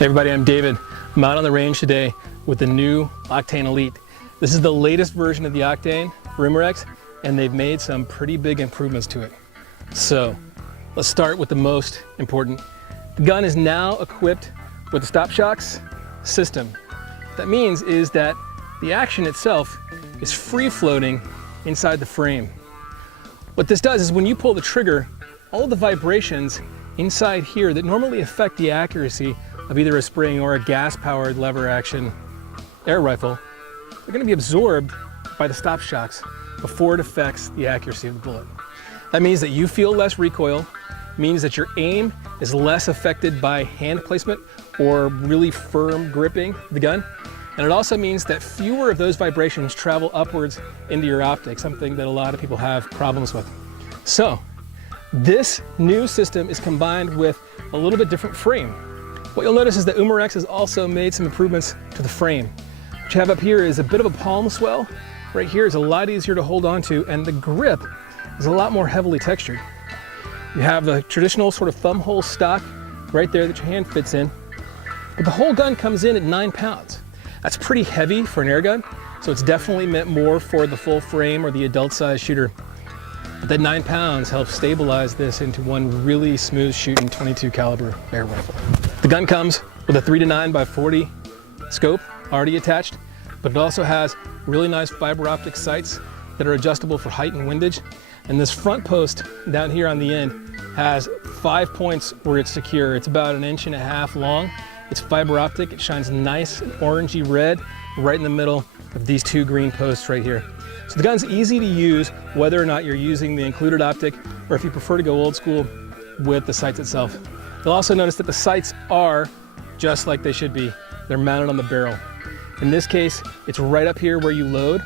Hey everybody, I'm David. I'm out on the range today with the new Octane Elite. This is the latest version of the Octane for UMAREX, and they've made some pretty big improvements to it. So let's start with the most important. The gun is now equipped with the stop shocks system. What that means is that the action itself is free floating inside the frame. What this does is when you pull the trigger, all of the vibrations inside here that normally affect the accuracy of either a spring or a gas-powered lever action air rifle, they're going to be absorbed by the stop shocks before it affects the accuracy of the bullet. That means that you feel less recoil, means that your aim is less affected by hand placement or really firm gripping the gun. And it also means that fewer of those vibrations travel upwards into your optic, something that a lot of people have problems with. So this new system is combined with a little bit different frame. What you'll notice is that UMAREX has also made some improvements to the frame. What you have up here is a bit of a palm swell. Right here is a lot easier to hold on to, and the grip is a lot more heavily textured. You have the traditional sort of thumb hole stock right there that your hand fits in. But the whole gun comes in at 9 pounds. That's pretty heavy for an air gun, so it's definitely meant more for the full frame or the adult size shooter. But that 9 pounds helps stabilize this into one really smooth shooting 22 caliber air rifle. The gun comes with a 3-9x40 scope already attached, but it also has really nice fiber optic sights that are adjustable for height and windage. And this front post down here on the end has 5 points where it's secure. It's about 1.5 inches long. It's fiber optic. It shines nice orangey red right in the middle of these 2 green posts right here. So the gun's easy to use whether or not you're using the included optic or if you prefer to go old school with the sights itself. You'll also notice that the sights are just like they should be. They're mounted on the barrel. In this case, it's right up here where you load.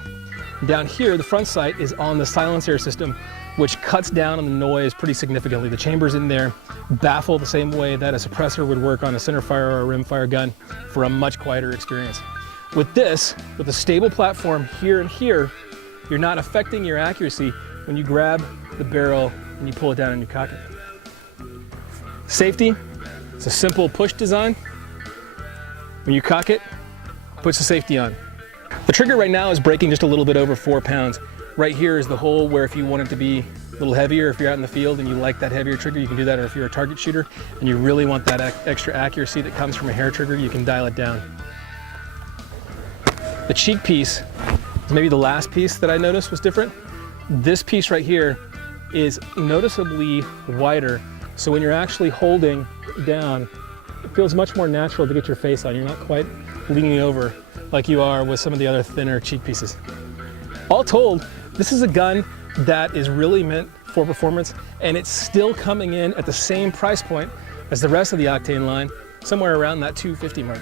Down here, the front sight is on the silencer system, which cuts down on the noise pretty significantly. The chambers in there baffle the same way that a suppressor would work on a centerfire or a rimfire gun for a much quieter experience. With this, with a stable platform here and here, you're not affecting your accuracy when you grab the barrel and you pull it down and you cock it. Safety, it's a simple push design. When you cock it, puts the safety on. The trigger right now is breaking just a little bit over 4 pounds. Right here is the hole where if you want it to be a little heavier, if you're out in the field and you like that heavier trigger, you can do that, or if you're a target shooter and you really want that extra accuracy that comes from a hair trigger, you can dial it down. The cheek piece is maybe the last piece that I noticed was different. This piece right here is noticeably wider, so when you're actually holding down, it feels much more natural to get your face on. You're not quite leaning over like you are with some of the other thinner cheek pieces. All told, this is a gun that is really meant for performance, and it's still coming in at the same price point as the rest of the Octane line, somewhere around that $250 mark.